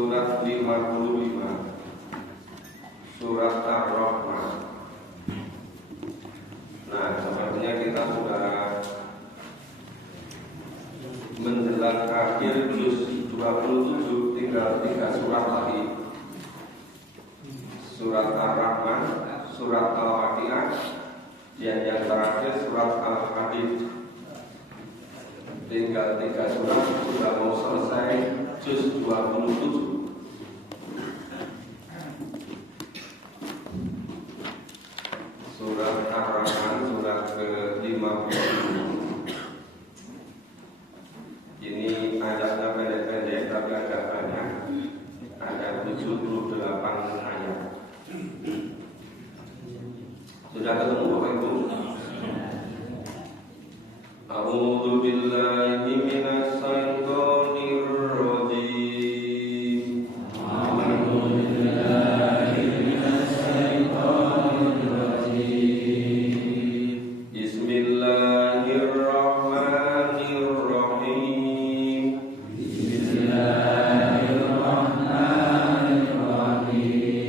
Surat 55, Surat Ar-Rahman. Nah, sepertinya kita sudah menjelang akhir juz 27, tinggal 3 surat lagi. Surat Ar-Rahman, Surat Al-Waqiah, dan yang terakhir Surat Al-Hadid. Tinggal 3 surat sudah mau selesai juz 27. Surat Ar-Rahman, surat ke-50. Ini ayatnya pendek-pendek tapi agak banyak. Ada 78 ayat. Sudah ketemu Bapak Ibu? A'udzu billahi minasy syaithanir rajim. A'udzu billahi minasy syaithanir rajim. Bismillahirrahmanirrahim. Bismillahirrahmanirrahim.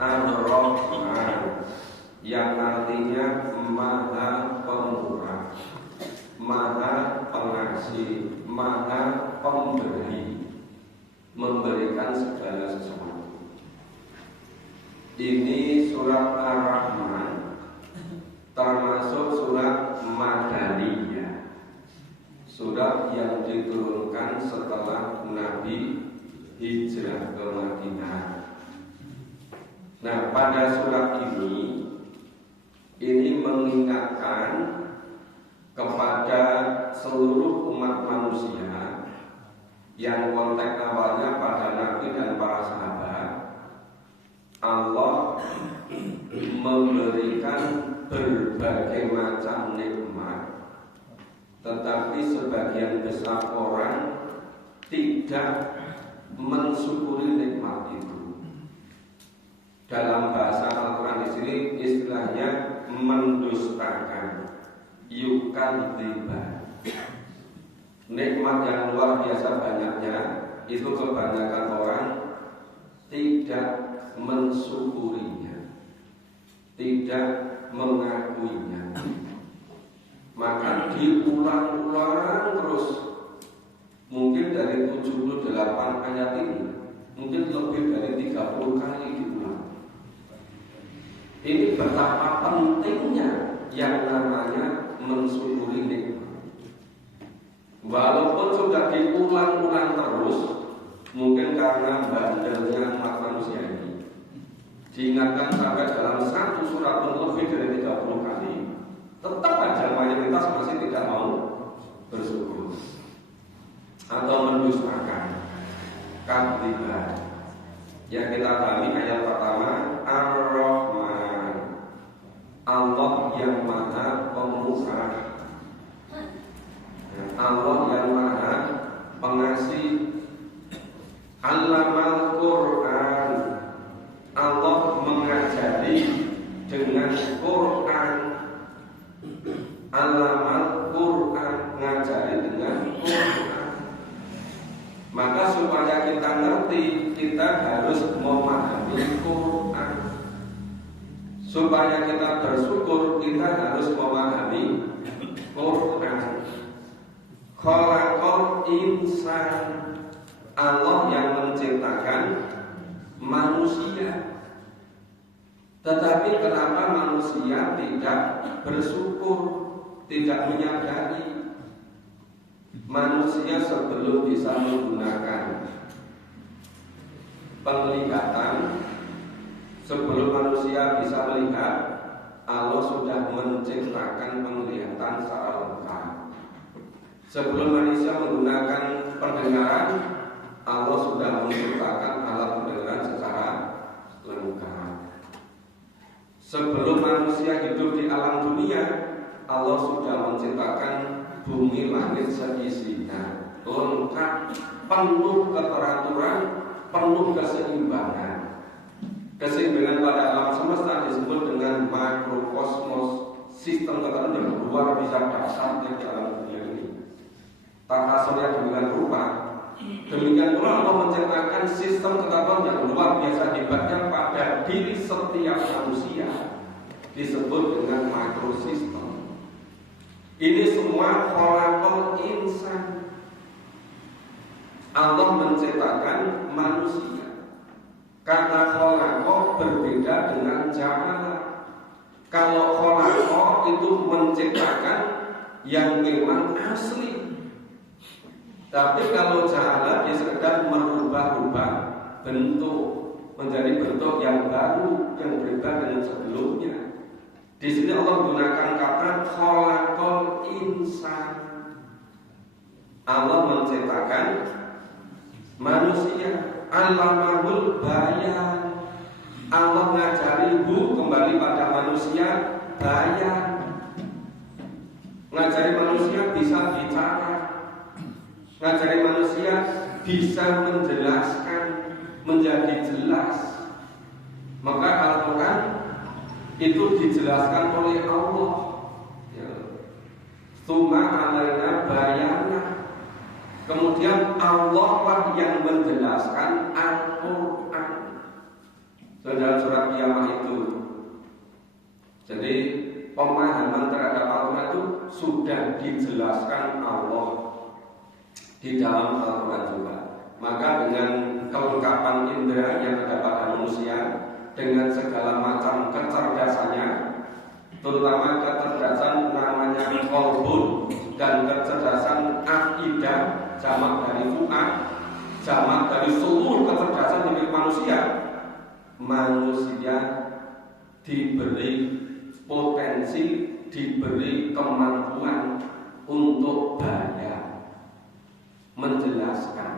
Ar-Rahman, yang artinya Maha Pemurah, Maha Pengasih, Maha Pemberi, memberikan segala sesuatu. Ini surat Ar-Rahman termasuk surat Madaniyah, surat yang diturunkan setelah Nabi hijrah ke Madinah. Nah, pada surat ini mengingatkan kepada seluruh umat manusia yang konteks awalnya pada Nabi dan para sahabat. Allah memberikan berbagai macam nikmat, tetapi sebagian besar orang tidak mensyukuri nikmat itu. Dalam bahasa Al-Quran di sini istilahnya mendustakan, yukadziba. Nikmat yang luar biasa banyaknya itu kebanyakan orang tidak mensyukurinya, tidak mengakuinya. Maka diulang-ulang terus. Mungkin dari 78 ayat ini mungkin lebih dari 30 kali diulang. Ini betapa pentingnya yang namanya mensyukuri nikmat. Walaupun sudah diulang-ulang terus, mungkin karena bandelnya umat manusia ini diingatkan sampai dalam satu surat pun lebih dari 30 kali, tetap aja mayoritas masih tidak mau bersyukur atau mendustakan. Kadziba. Yang kita pahami ayat pertama, Ar-Rahman, Allah yang Maha Pemurah, Allah yang Maha Pengasih. Allamal Quran, Allah mengajari dengan Quran. Allamal Quran, mengajari dengan Quran. Maka supaya kita ngerti, kita harus memahami Quran. Supaya kita bersyukur, kita harus memahami Quran. Khalaqal insan, Allah yang menciptakan manusia. Tetapi kenapa manusia tidak bersyukur, tidak menyadari? Manusia sebelum bisa menggunakan penglihatan, sebelum manusia bisa melihat, Allah sudah menciptakan penglihatan secara lengkap. Sebelum manusia menggunakan pendengaran, Allah sudah menciptakan alat pendengaran secara lengkap. Sebelum manusia hidup di alam dunia, Allah sudah menciptakan bumi langit seisinya, lengkap, penuh keteraturan, penuh keseimbangan. Keseimbangan pada alam semesta disebut dengan makrokosmos, sistem tatanan yang luar biasa dahsyatnya di alam dunia ini. Tata surya demikian rupa, demikian pula Allah menciptakan sistem tatanan yang luar biasa hebatnya pada diri setiap manusia, disebut dengan makrosistem. Ini semua khalaqal insan. Allah menciptakan manusia. Kata khalaqa berbeda dengan ja'ala. Kalau khalaqa itu menciptakan yang memang asli. Tapi kalau ja'ala dia sekedar merubah-rubah bentuk menjadi bentuk yang baru, yang berbeda dengan sebelumnya. Di sini Allah menggunakan kata khalaqal insan. Allah menciptakan manusia. Allamahul bayan. Allah ngajari kembali pada manusia bayan. Ngajari manusia bisa bicara. Ngajari manusia bisa menjelaskan menjadi jelas. Maka Al-Quran itu dijelaskan oleh Allah. Tsumma alaina bayana. Kemudian Allah lah yang menjelaskan Al-Quran. dalam surat Qiyamah itu. Jadi pemahaman terhadap Al-Quran itu sudah dijelaskan Allah di dalam Al-Quran juga. Maka dengan kelengkapan indera yang ada pada manusia, dengan segala macam kecerdasannya, terutama kecerdasan namanya qalbun dan kecerdasan akidah, jamak dari fu'ad, jamak dari seluruh kecerdasan di milik manusia, manusia diberi potensi, diberi kemampuan untuk banyak menjelaskan,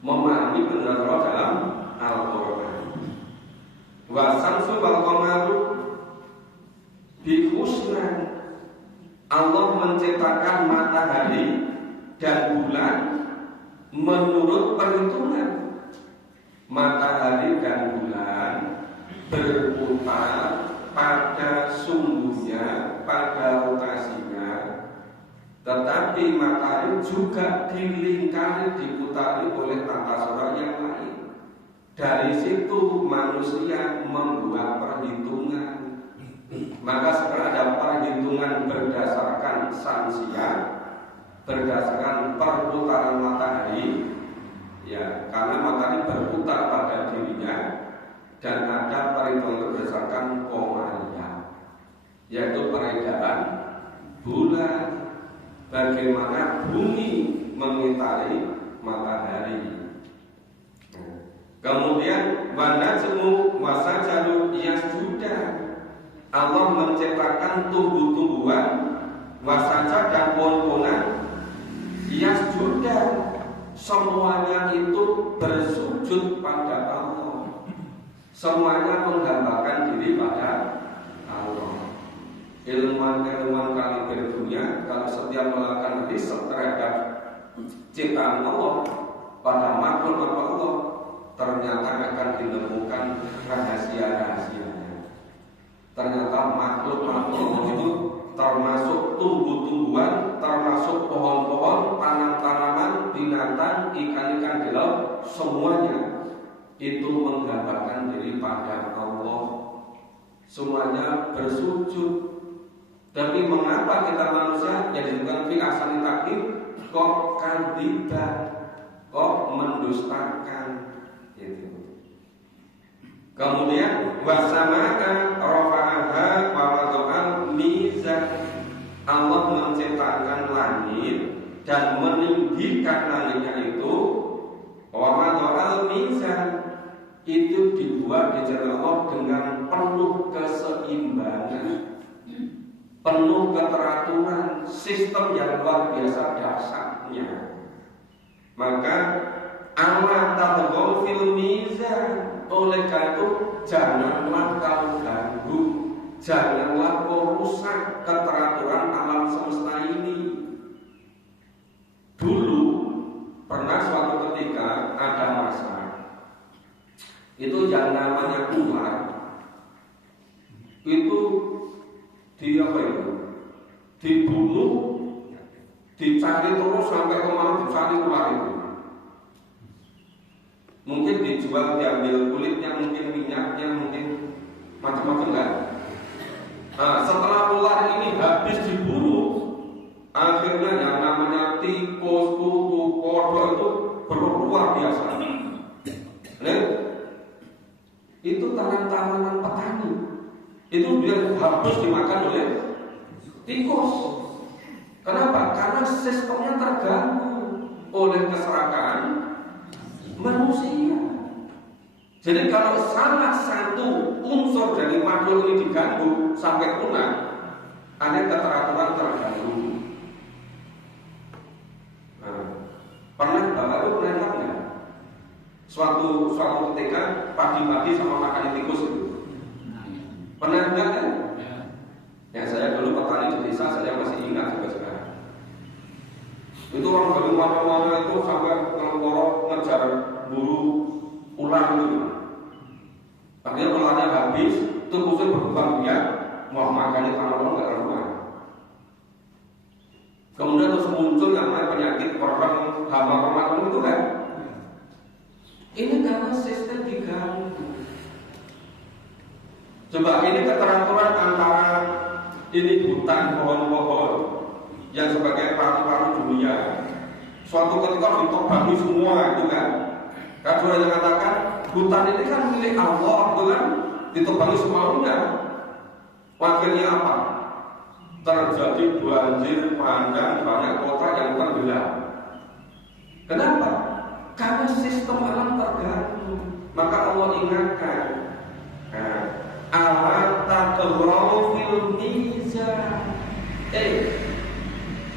memahami benar dalam Al-Quran. Wa samsu wal qamaru bi husnan. Allah menciptakan matahari dan bulan menurut perhitungan. Matahari dan bulan berputar pada sumbunya, pada rotasinya, tetapi matahari juga dilingkari, diputari oleh tata surya yang lain. Dari situ manusia membuat perhitungan. Maka sekarang ada perhitungan berdasarkan sansia, berdasarkan perputaran matahari, ya, karena matahari berputar pada dirinya, dan ada perhitungan berdasarkan komaria, yaitu peredaran bulan, bagaimana bumi mengitari matahari. Kemudian wanajmu wasajaru yasjudan. Allah menciptakan tumbuh-tumbuhan, wasaja dan pohon-pohonan, yasjudan, semuanya itu bersujud pada Allah. Semuanya menggambarkan diri pada Allah. Ilmuwan-ilmuwan kaliber dunia, kalau setiap melakukan riset terhadap ciptaan Allah pada makhluk Allah, ternyata akan ditemukan rahasia-rahasianya. Ternyata makhluk-makhluk itu termasuk tumbuh-tumbuhan, termasuk pohon-pohon, tanam-tanaman, binatang, ikan-ikan di laut, semuanya itu menggambarkan diri pada Allah. Semuanya bersujud. Tapi mengapa kita manusia yang disebutkan fi ahsani taqwim kok kadzdzab, kok mendustakan itu. Kemudian wasamaka rafa'aha wa wada'al mizan. Allah menciptakan langit dan meninggikan langitnya itu. Wa wada'al mizan, itu dibuat di jalan Allah dengan penuh keseimbangan, penuh keteraturan, sistem yang luar biasa dahsyatnya. Maka Allah tabaghaw fil mizan. Oleh karena itu janganlah kau ganggu, janganlah kau rusak keteraturan alam semesta ini. Dulu pernah suatu ketika ada masa itu yang namanya ular itu dibunuh, dicari terus sampai kemana dicari ular itu. Mungkin dijual, diambil kulitnya, mungkin minyaknya, mungkin macam-macam kan. Nah, setelah ular ini habis diburu, akhirnya yang namanya tikus, kutu, kodok itu berluar biasa. Nah, itu tanaman-tanaman petani, itu dia habis dimakan oleh tikus. Kenapa? Karena sistemnya terganggu oleh keserakahan manusia. Jadi kalau salah satu unsur dari makhluk ini diganggu sampai punah, ada keteraturan terganggu. Nah, pernah Bapak itu pernah nggak? Suatu ketika pagi-pagi sama makan tikus itu, pernah enggak kan? Ya, saya dulu petani di desa, saya masih ingat sampai sekarang. Itu orang dari mana-mana itu sampai ngelorok ngejar buru ular itu. Akhirnya ularnya habis, itu khusus berkembang biak, mau makannya tanah orang nggak karuan. Kemudian terus muncul yang namanya penyakit perang hama perang itu kan. Ini karena sistem diganggu. Coba ini keteraturan antara ini hutan pohon-pohon yang sebagai paru-paru dunia. Suatu ketika ditobangi semua itu kan. Kan sudah dikatakan hutan ini kan milik Allah, itu kan ditobangi semuanya. Wakilnya apa? Terjadi banjir panjang, banyak kota yang tenggelam. Kenapa? Karena sistem alam terganggu. Maka Allah ingatkan, ala tatghaw fil mizan.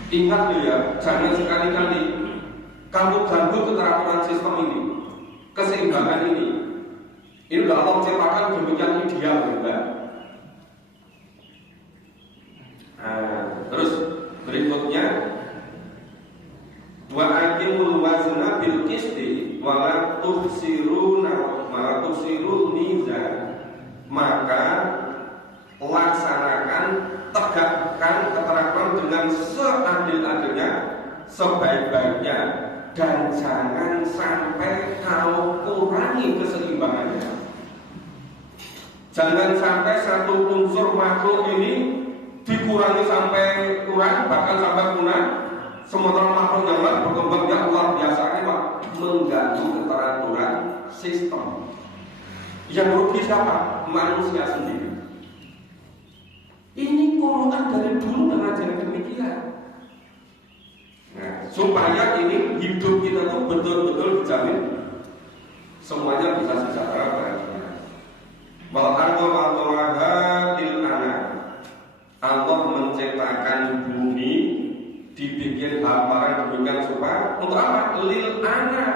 Ingat loh ya, jangan sekali-kali kamu ganggu keteraturan sistem ini, keseimbangan ini. Ini udah Allah ciptakan demikian ideal, kan? Terus berikutnya, wa aqimul wazna bil qisti wa la tufsiruna ma tufsirul mizan. Maka laksanakan, tegakkan keteraturan dengan seadil-adilnya, sebaik-baiknya, dan jangan sampai kau kurangi keseimbangannya. Jangan sampai satu unsur makhluk ini dikurangi sampai kurang, bahkan sampai punah. Sementara makhluk yang lain berkembang yang luar biasa, ini mengganggu keteraturan sistem. Yang rugi siapa? Manusia sendiri. Ini Quran dari dulu mengajar demikian. Nah, supaya ini hidup kita tuh betul-betul dijamin semuanya bisa sejahtera bahagia. Allah menciptakan bumi, dibikin hamparan demikian supaya untuk apa? Lil anak,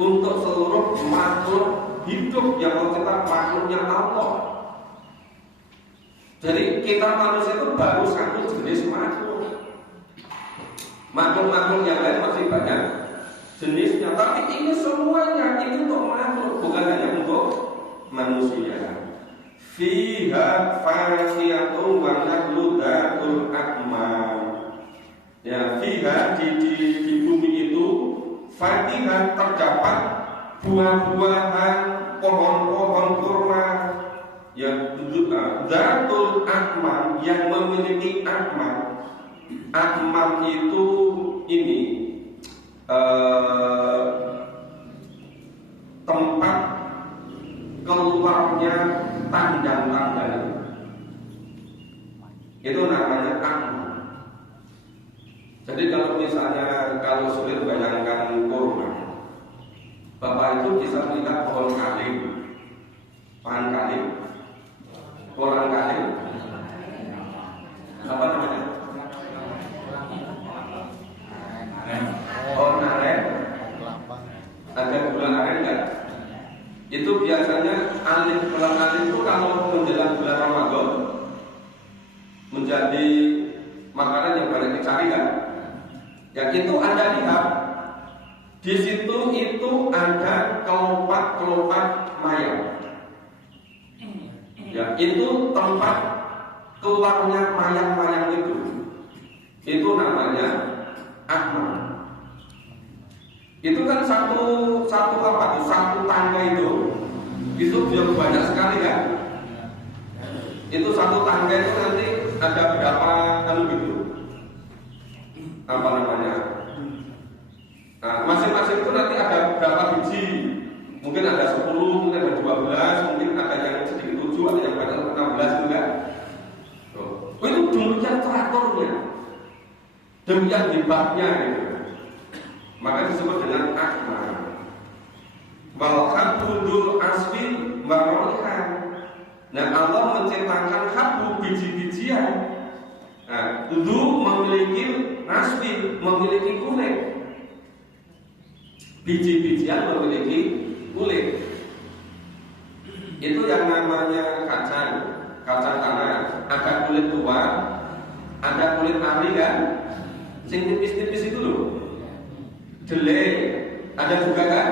untuk seluruh makhluk hidup yang tercipta, makhluknya Allah. Jadi kita manusia itu baru satu jenis makhluk. Makhluk-makhluk yang lain masih banyak jenisnya, tapi ini semuanya ini untuk makhluk, bukan hanya untuk manusia. Fiha fakihatun wa nakhlu dhatul akmal. Ya, fiha di bumi itu fakihah terdapat buah-buahan, pohon-pohon kurma yang dhatul akmal, yang memiliki akmal. Akmal itu ini tempat keluarnya tandang-tandang. Itu namanya akmal. Jadi kalau misalnya kalau sulit bayangkan kurma, Bapak itu bisa melihat pohon kalim, pohon kalim, pohon kalim, apa namanya? Pohon aren, ada bulan aren enggak? Itu biasanya bulan aren itu kalau menjelang bulan Ramadan menjadi makanan yang banyak dicari kan? Ya itu Anda lihat di situ itu ada kelopak-kelopak mayang. Ya itu tempat keluarnya mayang-mayang itu. Itu namanya akmal. Itu kan satu apa tuh? Satu tangga itu dia banyak sekali kan? Itu satu tangga itu nanti ada berapa gitu? Apa namanya? Nah, masing-masing itu nanti ada berapa biji? Mungkin ada 10, mungkin ada 12, mungkin ada yang sedikit 7, ada yang banyak 16 juga. Itu demikian teraturnya, demikian hebatnya gitu. Maka disebut dengan akmal. Wal habdul asfi warolihan. Nah, Allah menciptakan habbu, biji-bijian. Nah, itu memiliki asfi, memiliki kulit. Biji-bijian memiliki kulit. Itu yang namanya kacang tanah. Ada kulit tua, ada kulit ari kan? Sing tipis-tipis itu loh. Delay, ada juga kan?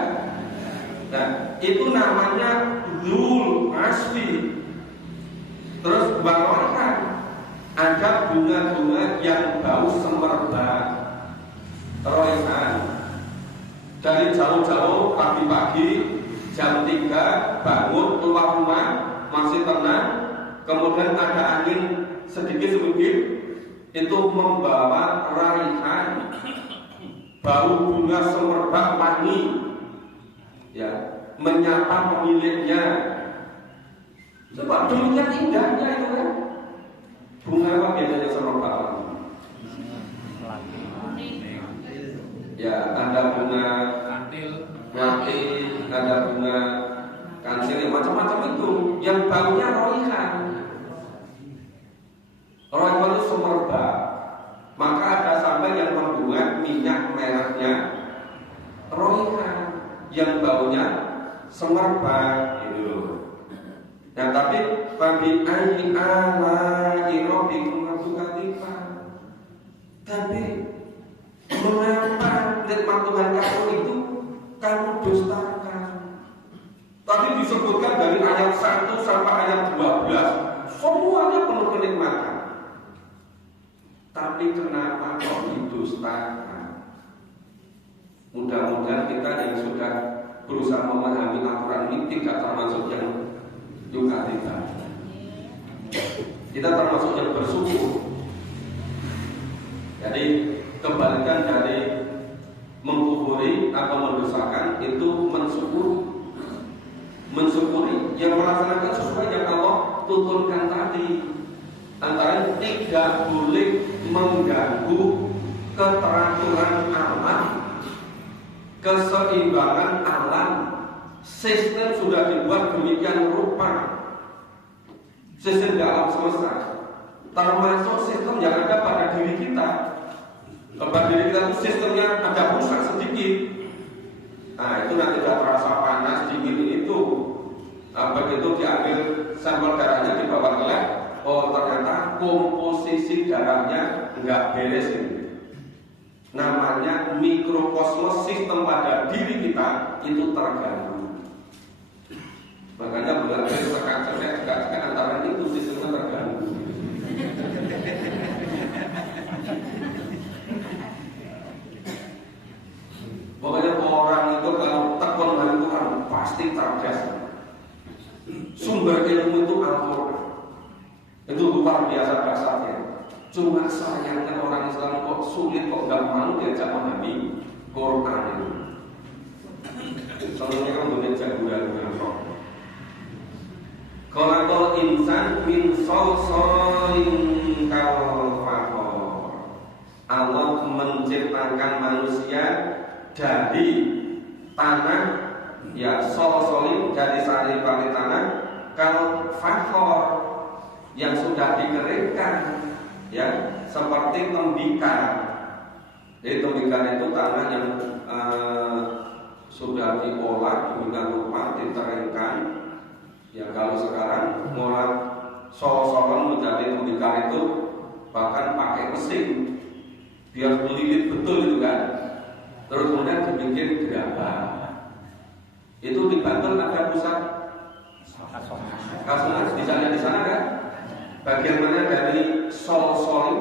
Nah, itu namanya dzul asfi. Terus barokan, ada bunga-bunga yang bau semerbak, roihan. Dari jauh-jauh pagi-pagi jam 3 bangun keluar rumah masih tenang, kemudian ada angin sedikit-sedikit, itu membawa raihan bau bunga semerbak wangi, ya, menyapa pemiliknya. Coba demikian indahnya itu kan. Bunga apa biasanya semerbak wangi? Ya, ada bunga ngatil, ada bunga kancil, macam-macam itu yang baunya raihan. Raihan itu semerbak. Maka ada sampai yang membuat minyak mereknya raihan yang baunya semerbak gitu. Nah, tapi fabi ayyi ala'i rabbikum tukadziban. Tapi mengapa nikmat Tuhan kamu itu kamu dustakan? Tadi disebutkan dari ayat 1 sampai ayat 12, semuanya penuh kenikmatan. Tapi kenapa kok didustakan? Mudah-mudahan kita yang sudah berusaha memahami aturan ini tidak termasuk yang juga tidak. Kita termasuk yang bersyukur. Jadi kebalikan dari mengkufuri atau mendosakan itu mensyukuri yang melaksanakan sesuai yang Allah tuturkan tadi. Antara tidak boleh mengganggu keteraturan alam, keseimbangan alam. Sistem sudah dibuat demikian rupa, sistem di alam semesta, termasuk sistem yang ada pada diri kita. Pada diri kita itu sistemnya ada rusak sedikit. Nah, itu nanti sudah terasa panas, dingin itu. Begitu diambil sampel darahnya dibawa ke lab, oh ternyata komposisi darahnya enggak beres ini. Namanya mikrokosmos, sistem pada diri kita itu terganggu. Makanya belajar sekarang antara itu sistemnya terganggu. Pokoknya orang itu kalau tekun dengan Tuhan pasti cerdas. Sumber ilmu itu Al-Quran. Itu luar biasa dasarnya. Cuma sayangnya orang Islam kok sulit, kok nggak mau diajak memahami Quran itu. Soalnya kan boleh jagoan kok. Khalaqal insan min salsalin kal fakhar. Allah menciptakan manusia dari tanah, ya, salsalin, dari sari-sari tanah, kal fakhar, yang sudah dikeringkan, ya, seperti tembikar. Jadi tembikar itu tanah yang sudah diolah demikian rupa, dikeringkan. Ya, kalau sekarang ngolah sol-solan menjadi tembikar itu bahkan pakai mesin biar melilit betul itu kan. Terus kemudian dibikin gerabah. Itu di Bantul ada pusat Kasungan, misalnya di sana kan. Bagian mana dari sol-solin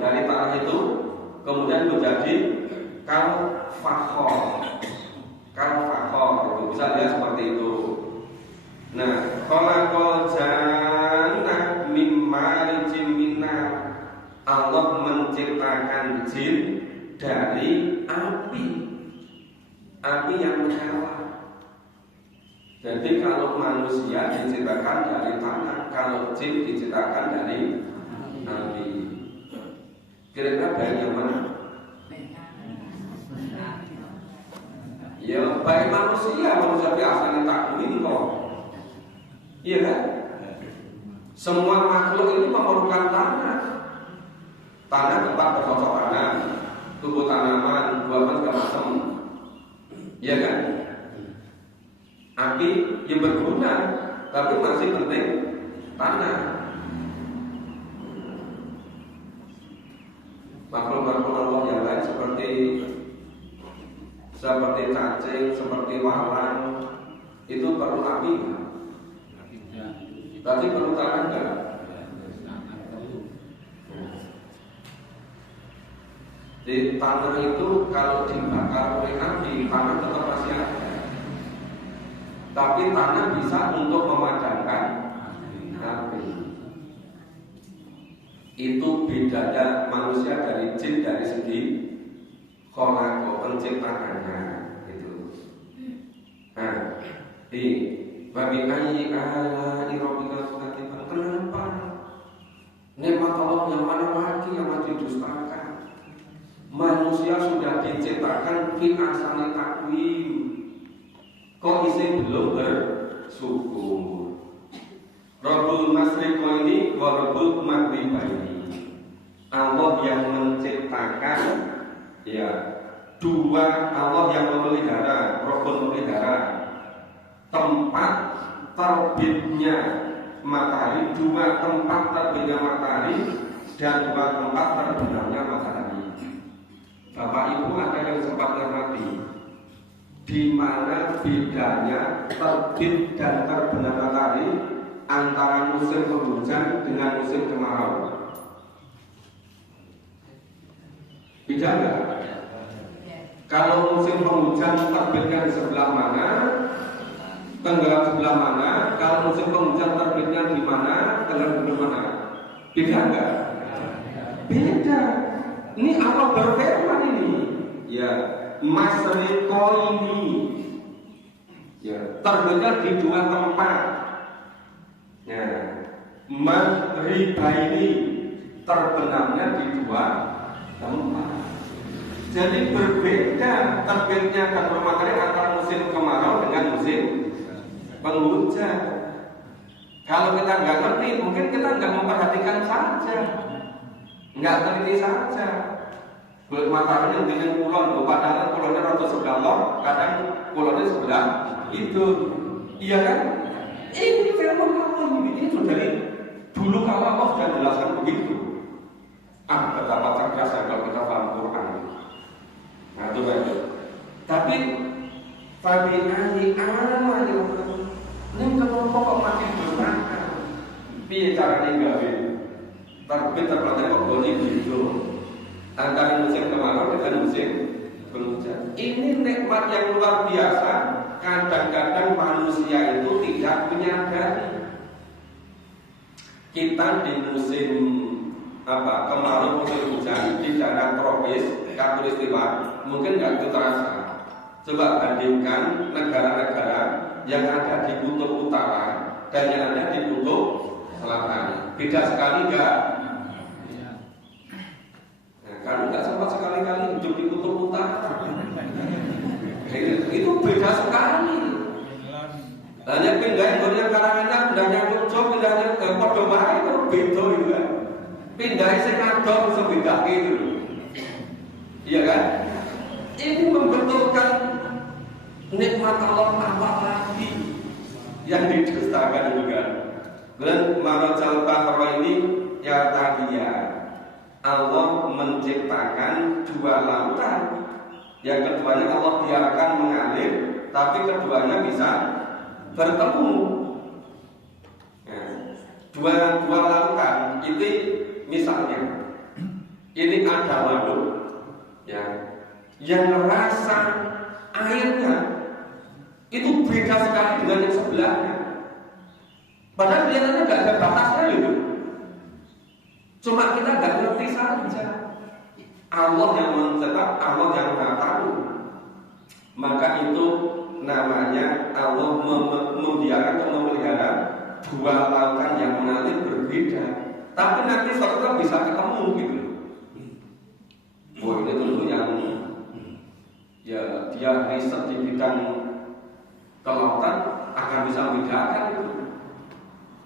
dari tanah itu kemudian menjadi kal-fakhor itu bisa lihat seperti itu. Nah, khalaqal jannah mim marijin min nar. Allah menciptakan jin dari api yang menyala. Jadi kalau manusia diciptakan dari tanah, kalau jin diciptakan dari api. Kira-kira baik yang mana? Ya, baik manusia biasanya takmin kok. Iya kan? Semua makhluk ini memerlukan tanah. Tanah tempat bercocok tanam, tumbuh tanaman, buah-buahan segala macam. Iya kan? Api yang berguna, tapi masih penting tanah. Makhluk-makhluk Allah yang lain seperti cacing, seperti walang, itu perlu api. Tapi perlu tanah enggak? Di tanah itu kalau dibakar oleh api, tanah tetap masih ada. Tapi tanah bisa untuk memadamkan Itu bedanya manusia dari jin dari segi kholaqo, penciptaannya itu. Nah, di babi ayyi ala rabbika tukadziban. Kenapa? Nikmat Allah yang mana lagi yang masih didustakan? Manusia sudah diciptakan fi ahsani taqwim. Kok isi belum bersyukur? Rabbul Masyriqo ini wa Rabbul Maghribo ini. Allah yang menciptakan, ya, dua Allah yang memelihara, Rabbul memelihara tempat terbitnya matahari, dua tempat terbitnya matahari dan dua tempat terbenamnya matahari. Bapak Ibu ada yang sempat mengerti di mana bedanya terbit dan terbenam matahari antara musim penghujan dengan musim kemarau? Beda nggak? Kalau musim penghujan terbitnya di sebelah mana, tenggelam sebelah mana? Kalau musim penghujan terbitnya di mana, tenggelam sebelah mana? Beda nggak? Beda. Ini Allah berfirman ini, ya, Masyriqo ini, ya, terbitnya di dua tempat. Ya, Maghribo ini terbenamnya di dua tempat. Jadi berbeda terbitnya dan matahari antara musim kemarau dengan musim penghujan. Kalau kita nggak ngerti, mungkin kita nggak memperhatikan saja, nggak teliti saja. Buat matahari yang dengan kulon, padahal kulonnya rata sebelah lor, kadang kulonnya sebelah itu, iya kan? Ini firman Allah ini sudah dari dulu kalau Allah sudah jelaskan begitu. Betapa cerdas kalau kita paham Quran. Nah itu baik. Tapi Fabi'ani ala ini kenapa kok makin bermakna? Piye caranya gawe? Terbit terpatah kok goni gitu antara musim kemarau dengan musim penghujan. Ini nikmat yang luar biasa. Kadang-kadang manusia itu tidak menyadari. Kita di musim kemarau, musim hujan di daerah tropis, khatulistiwa mungkin nggak itu terasa. Coba bandingkan negara-negara yang ada di kutub utara dan yang ada di kutub selatan. Beda sekali nggak? Nah, kalau nggak sempat sekali-kali hidup di kutub utara, itu beda sekali. Hanya pindah yang Karanganyar, pindahnya Pucuk, pindahnya ke Podomai itu beda juga. Pindahnya Sengador sebeda itu, iya kan? Ini membetulkan nikmat Allah apa lagi yang didustakan juga. Dan Marajal Bahra ini ya tadinya Allah menciptakan dua lautan. Yang keduanya Allah biarkan mengalir, tapi keduanya bisa bertemu. Nah, dua lautan itu misalnya ini ada waduk, ya, yang rasa airnya itu beda sekali dengan yang sebelahnya. Padahal kelihatannya nggak ada batasnya gitu. Cuma kita nggak ngerti saja. Allah yang mencetak, Allah yang Maha Tahu. Maka itu namanya Allah membiarkan atau memelihara dua lautan yang mengalir berbeda. Tapi nanti suatu saat bisa ketemu gitu. Ini tentu yang ya dia riset di bidang kelautan akan bisa membedakan itu.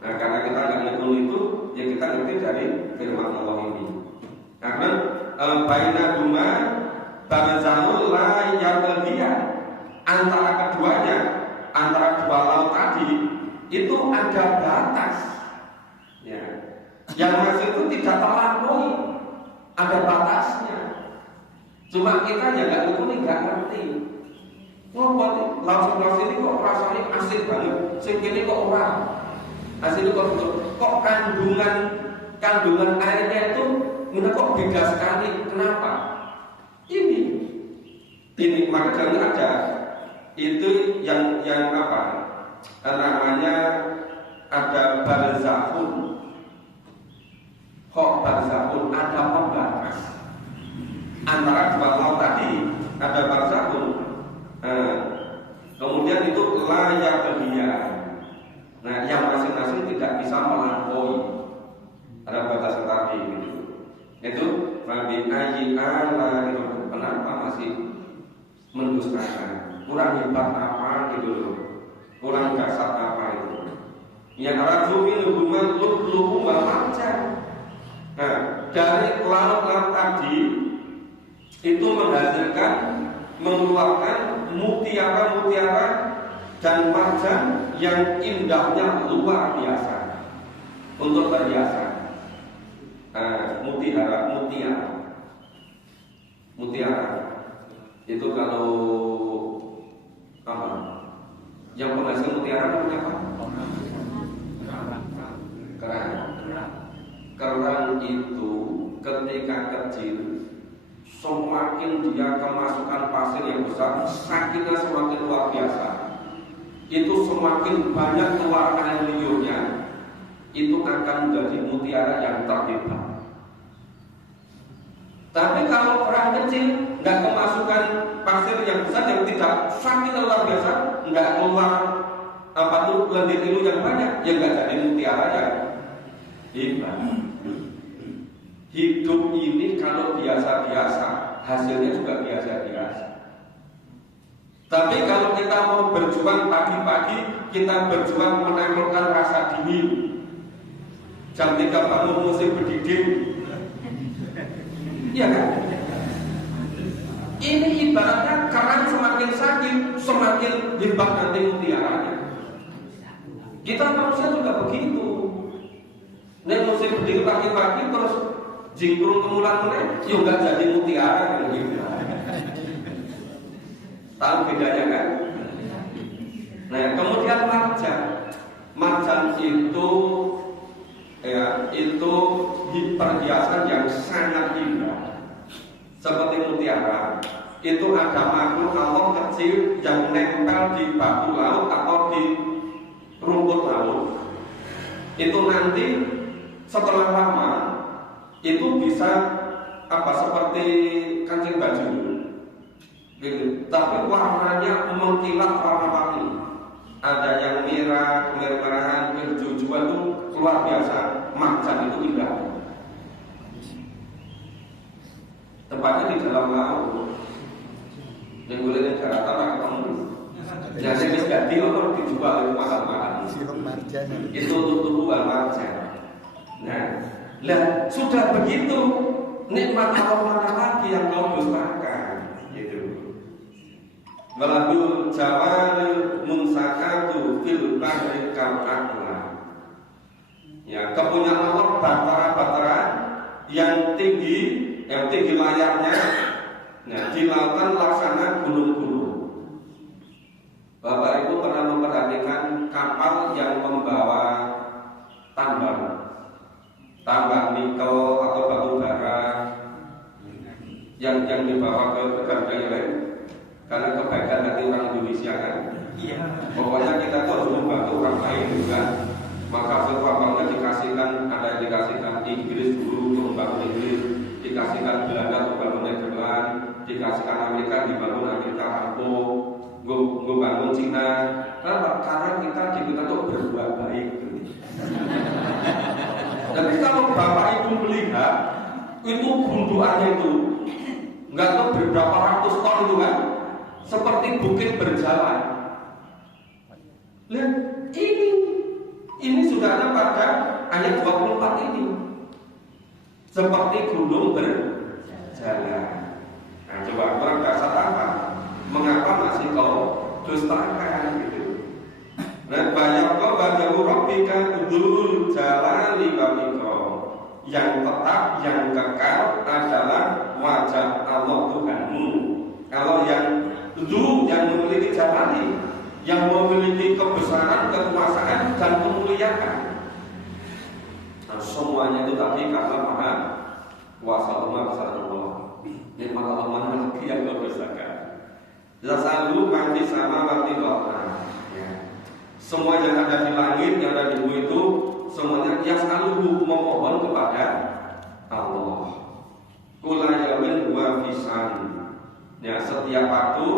Nah karena kita nggak ngerti itu, ya kita ngerti dari firman Allah ini. Karena bainahuma barzahul la yabghiyan, antara keduanya, antara dua laut tadi itu ada batas. Ya. Yang masih itu tidak terlampaui, ada batasnya. Cuma kita ya nggak ngerti. Ngomong laut ini kok rasanya asin banget, segini kok orang asin kok kandungan airnya itu kok beda sekali. Kenapa? Ini maka jangan ada itu yang apa namanya ada barzakhun Kok barzakun, ada pembatas antara dua laut tadi, ada barzakun. Kemudian itu layak dia. Nah, yang masing-masing tidak bisa melampaui. Ada batas tadi gitu. Itu Nabi Aji ala itu kenapa masih mendustakan? Kurang hebat apa gitu loh? Kurang dasar apa itu? Yang rajumi hubungan luhu wa marjan. Nah, dari laut-laut tadi itu menghasilkan, mengeluarkan mutiara-mutiara dan marjan yang indahnya luar biasa untuk perhiasan. Mutiara itu kalau apa? Yang penghasil mutiara namanya apa? Kerang itu ketika kecil semakin dia kemasukan pasir yang besar, sakitnya semakin luar biasa. Itu semakin banyak keluar air liurnya, itu akan menjadi mutiara yang terhebat. Tapi kalau kerang kecil nggak kemasukan pasir yang besar, yang tidak sakitnya luar biasa, nggak keluar lendir liur yang banyak, ya nggak jadi mutiara yang hebat. Hidup ini kalau biasa-biasa, hasilnya juga biasa-biasa. Tapi kalau kita mau berjuang pagi-pagi, kita berjuang menaklukkan rasa dingin. Jam 3 bangun musim berdiding. Iya kan? Ini ibaratnya kerang semakin sakit, semakin hebat nanti mutiaranya. Kita manusia juga begitu. Nek musim berdiding pagi-pagi terus jingkrung kemulan-mulan, yuk nggak jadi mutiara kan gitu. Tahu bedanya kan? Nah, kemudian marjan itu itu perhiasan yang sangat indah. Seperti mutiara, itu ada makhluk Allah kecil yang nempel di batu laut atau di rumput laut. Itu nanti setelah lama itu bisa seperti kancing baju gitu. Tapi warnanya mengkilat warna-warni. Ada yang merah, merah-merahan, hijau-hijauan itu luar biasa. Marjan itu indah. Tempatnya di dalam laut. Yang boleh di Jakarta nggak ketemu. Jadi bis ganti orang dijual di mahal-mahal. Itu tumbuhan marjan. Nah, sudah begitu, nikmat Allah mana lagi yang kau dustakan? Gitu. Walabul jawal munsakatu fil bahri kal'aqla. Ya, kepunyaan Allah batara-batara yang tinggi layarnya, di lautan laksana gunung-gunung. Bapak Ibu pernah memperhatikan kapal yang membawa tambang nikel atau batu bara yang dibawa ke negara yang lain karena kebaikan hati orang Indonesia kan. Iya. Pokoknya kita tuh harus membantu orang lain juga. Maka kapalnya dikasihkan, ada yang dikasihkan Inggris dulu untuk membangun Inggris, dikasihkan Belanda untuk membangun Nederland, dikasihkan Amerika dibangun Amerika Rampung, gue bangun Cina. Kenapa? Karena kita diminta untuk berbuat baik. Tapi kalau Bapak Ibu melihat itu gundukannya itu nggak tahu berapa ratus ton itu kan, seperti bukit berjalan. Lihat ini sudah ada pada ayat 24 ini, seperti gunung berjalan. Nah, coba orang dasar apa? Mengapa masih kau dustakan gitu? Nah, banyak kau baca Rabbika dzul jalali wal ikram. Yang tetap, yang kekal adalah wajah Allah Tuhanmu. Kalau yang memiliki jalali, yang memiliki kebesaran, kekuasaan dan kemuliaan. Nah, semuanya itu tadi karena Maha Kuasa Allah. Nikmat Allah mana lagi yang kau dustakan? Lasalu mati sama mati Allah. Semua yang ada di langit, yang ada di bumi itu semuanya yang selalu memohon kepada Allah. Kula yamin wa fisan. Ya, setiap waktu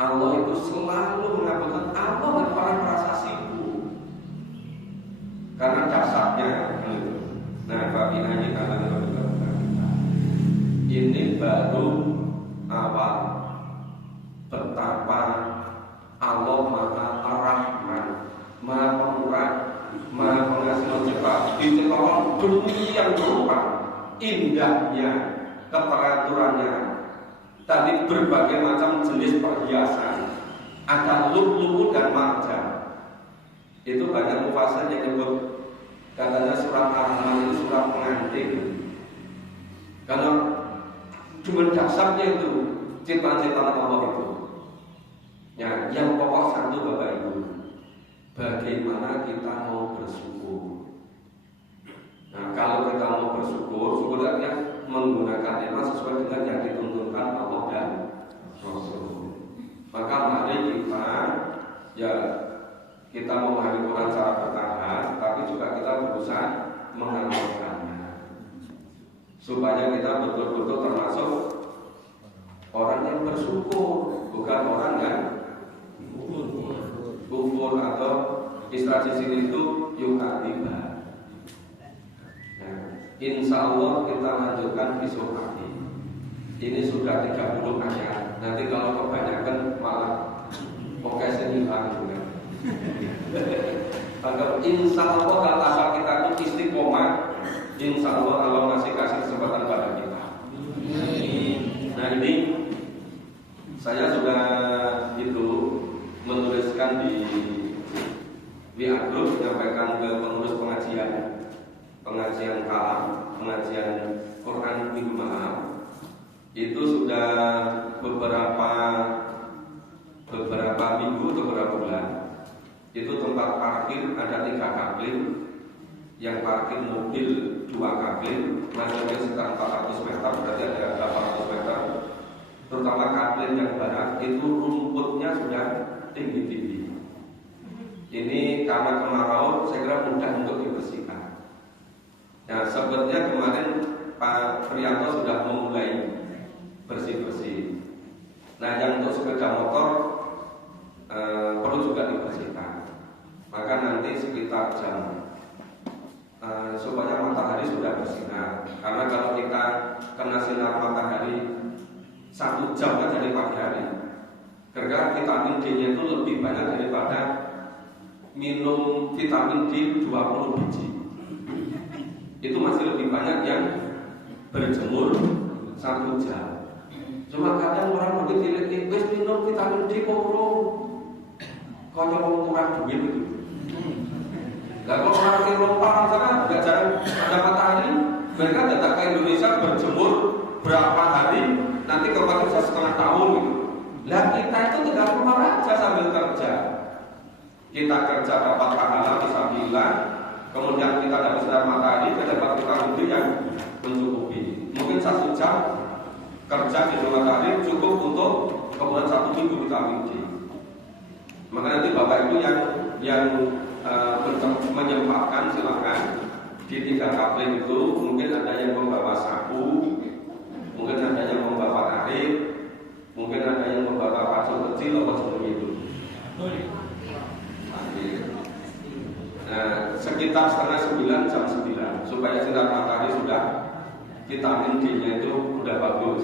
Allah itu selalu mengabulkan. Allah dan para prasasiku. Karena dasarnya. Nah, babinanya kalian ini baru awal betapa Allah Maha Ar-Rahman, Maha Pemurah, Maha Pengasih cepat. Diciptakan dunia berupa indahnya, keteraturannya. Tadi berbagai macam jenis perhiasan, ada lu'lu' dan marjan. Itu banyak mufassir yang nyebut, katanya surat Ar-Rahman ini surat pengantin. Karena cuma dasarnya itu ciptaan-ciptaan Allah itu. Ya, yang pokok satu Bapak Ibu, bagaimana kita mau bersyukur. Nah, kalau kita mau bersyukur, syukur artinya menggunakan nikmat sesuai dengan yang dituntunkan Allah dan Rasul. Maka mari kita memahami Quran secara bertahap, tapi juga kita berusaha mengamalkannya, supaya kita betul-betul termasuk orang yang bersyukur, bukan orang yang kufur atau istilah di sini itu yukatiba. Insya Allah kita lanjutkan besok hari. Ini sudah 30 ayat. Nanti kalau kebanyakan malah pokoknya hilang juga. Agar insya Allah kalau asal kita itu istiqomah, insya Allah Allah masih kasih kesempatan pada kita. Nah ini saya sudah menuliskan di WA Group, menyampaikan ke pengurus pengajian kalam, pengajian Quran minggu malam. Itu sudah beberapa minggu atau beberapa bulan. Itu tempat parkir ada 3 kapling, yang parkir mobil 2 kapling, masuknya sekitar 400 meter, berarti ada 800 meter. Terutama kapling yang barat itu rumputnya sudah tinggi-tinggi. Ini karena kemarau, saya kira mudah untuk dibersihkan. Nah, sebetulnya kemarin Pak Prianto sudah memulai bersih-bersih. Nah, yang untuk sepeda motor perlu juga dibersihkan. Maka nanti sekitar jam supaya matahari sudah bersinar. Karena kalau kita kena sinar matahari 1 jam aja dari pagi hari, karena vitamin D-nya itu lebih banyak daripada minum vitamin D 20 biji. Itu masih lebih banyak yang berjemur 1 jam. Cuma kadang orang begitu wis minum vitamin D kurang, kaya mau kurang duit itu. Nah, kalau orang di Eropa sana nggak jarang ada matahari, mereka datang ke Indonesia berjemur berapa hari, nanti kembali bisa 1,5 tahun gitu. Lah kita itu tinggal keluar aja sambil kerja. Kita kerja dapat pahala bisa bilang, kemudian kita dapat sinar matahari, kita dapat vitamin D yang mencukupi. Mungkin 1 jam kerja di luar matahari cukup untuk kemudian 1 minggu vitamin D. Maka nanti Bapak Ibu yang menyempatkan silakan di 3 kapling itu, mungkin ada yang membawa sapu, mungkin ada yang membawa air, mungkin ada yang membawa pacul kecil atau seperti itu. Nah, sekitar setengah 9 jam 9 supaya sinar matahari sudah vitamin D-nya itu sudah bagus.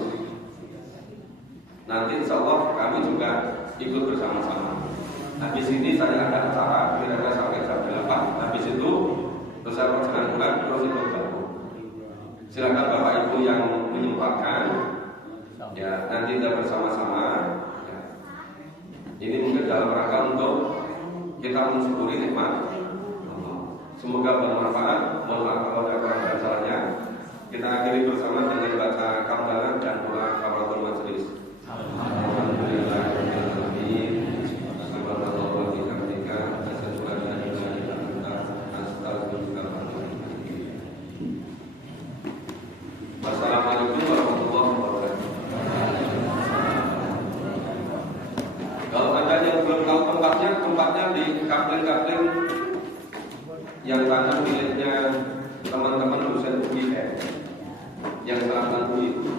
Nanti insya Allah kami juga ikut bersama-sama. Habis ini saya ada acara kira-kira sampai jam 8. Habis itu terus saya perjalanan pulang terus ikut gabung. Silakan Bapak Ibu yang menyempatkan, ya nanti kita bersama-sama. Ya. Ini mungkin dalam rangka untuk kita mensyukuri nikmat. Semoga bermanfaat. Mohon maaf kalau ada kurang dan salahnya. Kita akhiri bersama dengan baca hamdalah dan doa kafaratul majelis. Wassalamualaikum warahmatullahi wabarakatuh. Kalau ada yang belum tahu tempatnya di kapling-kapling yang tanah miliknya teman-teman dosen WIM yang salah satu itu